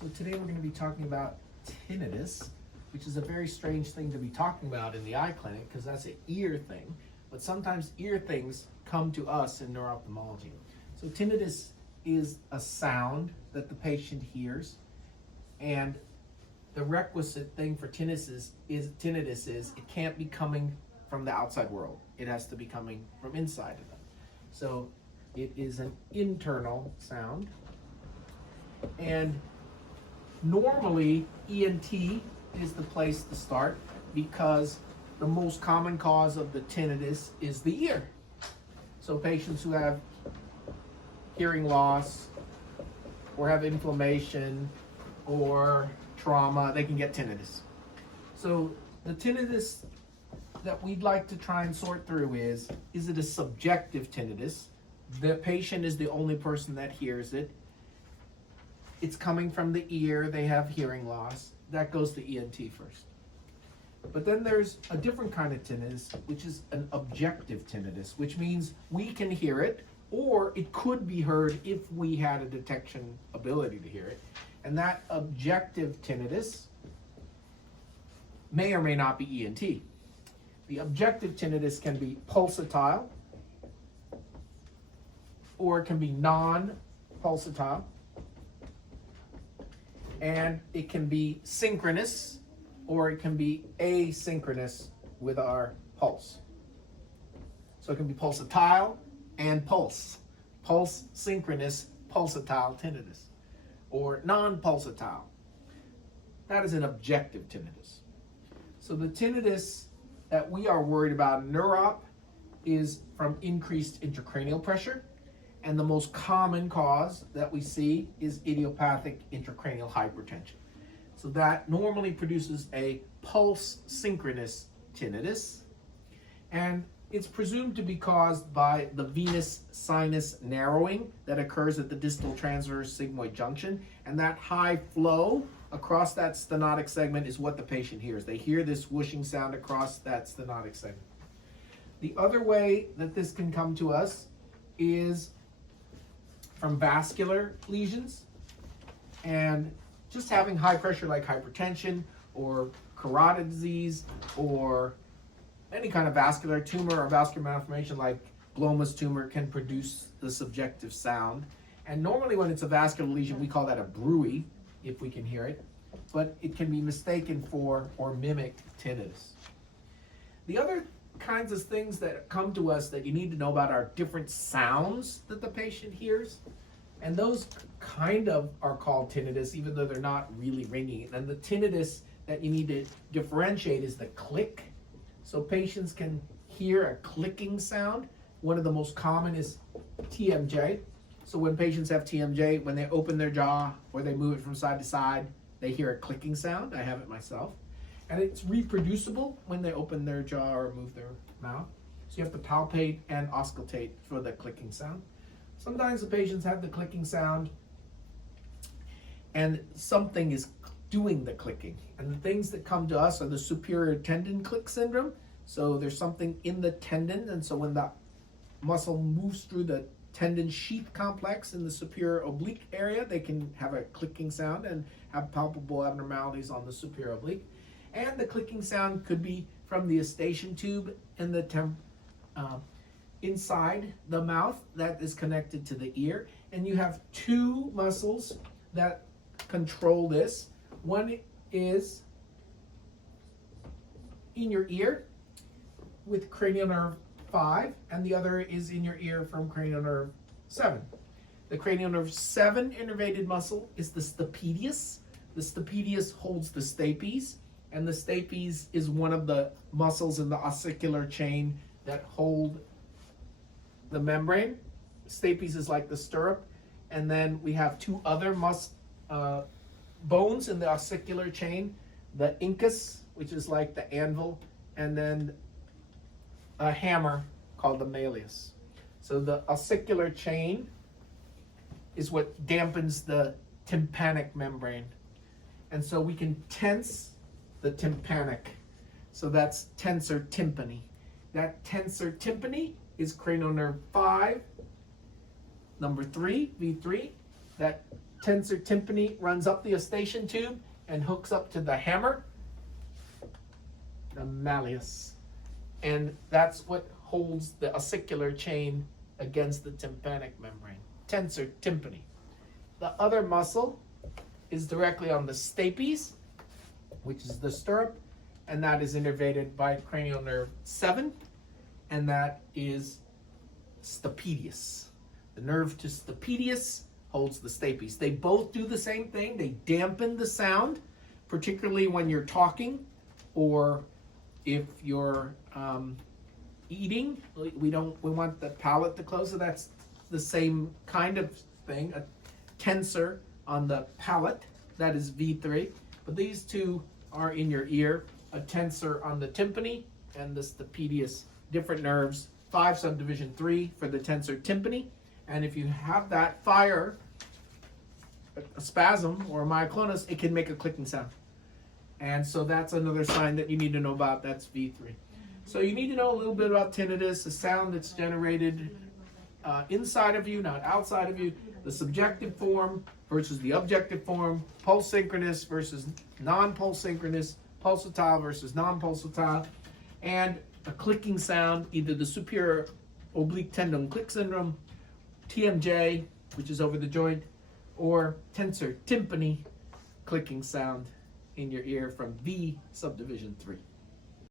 So today we're going to be talking about tinnitus, which is a very strange thing to be talking about in the eye clinic because that's an ear thing. But sometimes ear things come to us in neuro ophthalmology. So tinnitus is a sound that the patient hears, and the requisite thing for tinnitus is it can't be coming from the outside world. It has to be coming from inside of them. So it is an internal sound, and normally ENT is the place to start because the most common cause of the tinnitus is the ear. So patients who have hearing loss or have inflammation or trauma, they can get tinnitus. So the tinnitus that we'd like to try and sort through is it a subjective tinnitus? The patient is the only person that hears it. It's coming from the ear, they have hearing loss. That goes to ENT first. But then there's a different kind of tinnitus, which is an objective tinnitus, which means we can hear it, or it could be heard if we had a detection ability to hear it. And that objective tinnitus may or may not be ENT. The objective tinnitus can be pulsatile, or it can be non-pulsatile, and it can be synchronous, or it can be asynchronous with our pulse. So it can be pulsatile and pulse. Pulse synchronous pulsatile tinnitus, or non-pulsatile. That is an objective tinnitus. So the tinnitus that we are worried about in neuro-op is from increased intracranial pressure, and the most common cause that we see is idiopathic intracranial hypertension. So that normally produces a pulse synchronous tinnitus, and it's presumed to be caused by the venous sinus narrowing that occurs at the distal transverse sigmoid junction, and that high flow across that stenotic segment is what the patient hears. They hear this whooshing sound across that stenotic segment. The other way that this can come to us is from vascular lesions, and just having high pressure like hypertension or carotid disease or any kind of vascular tumor or vascular malformation like glomus tumor can produce the subjective sound. And normally when it's a vascular lesion, we call that a bruit if we can hear it, but it can be mistaken for or mimic tinnitus. The other kinds of things that come to us that you need to know about are different sounds that the patient hears. And those kind of are called tinnitus, even though they're not really ringing. And the tinnitus that you need to differentiate is the click. So patients can hear a clicking sound. One of the most common is TMJ. So when patients have TMJ, when they open their jaw or they move it from side to side, they hear a clicking sound. I have it myself. And it's reproducible when they open their jaw or move their mouth. So you have to palpate and auscultate for the clicking sound. Sometimes the patients have the clicking sound and something is doing the clicking. And the things that come to us are the superior tendon click syndrome. So there's something in the tendon, and so when the muscle moves through the tendon sheath complex in the superior oblique area, they can have a clicking sound and have palpable abnormalities on the superior oblique. And the clicking sound could be from the eustachian tube in the inside the mouth that is connected to the ear. And you have two muscles that control this. One is in your ear with cranial nerve 5, and the other is in your ear from cranial nerve 7. The cranial nerve 7 innervated muscle is the stapedius. The stapedius holds the stapes, and the stapes is one of the muscles in the ossicular chain that hold the membrane. Stapes is like the stirrup, and then we have two other bones in the ossicular chain, the incus, which is like the anvil, and then a hammer called the malleus. So the ossicular chain is what dampens the tympanic membrane. And so we can tense the tympanic. So that's tensor tympani. That tensor tympani is cranial nerve 5, number 3, V3. That tensor tympani runs up the eustachian tube and hooks up to the hammer, the malleus. And that's what holds the ossicular chain against the tympanic membrane. Tensor tympani. The other muscle is directly on the stapes, which is the stirrup, and that is innervated by cranial nerve 7, and that is stapedius. The nerve to stapedius holds the stapes. They both do the same thing. They dampen the sound, particularly when you're talking or if you're eating. We want the palate to close, so that's the same kind of thing. A tensor on the palate, that is V3, but these two are in your ear. A tensor on the tympani and the stapedius, different nerves. 5 subdivision 3 for the tensor tympani, and if you have that fire, a spasm or a myoclonus, it can make a clicking sound. And so that's another sign that you need to know about. That's V3. So you need to know a little bit about tinnitus, the sound that's generated inside of you, not outside of you, the subjective form versus the objective form, pulse synchronous versus non-pulse synchronous, pulsatile versus non-pulsatile, and a clicking sound, either the superior oblique tendon click syndrome, TMJ, which is over the joint, or tensor tympani clicking sound in your ear from V subdivision 3.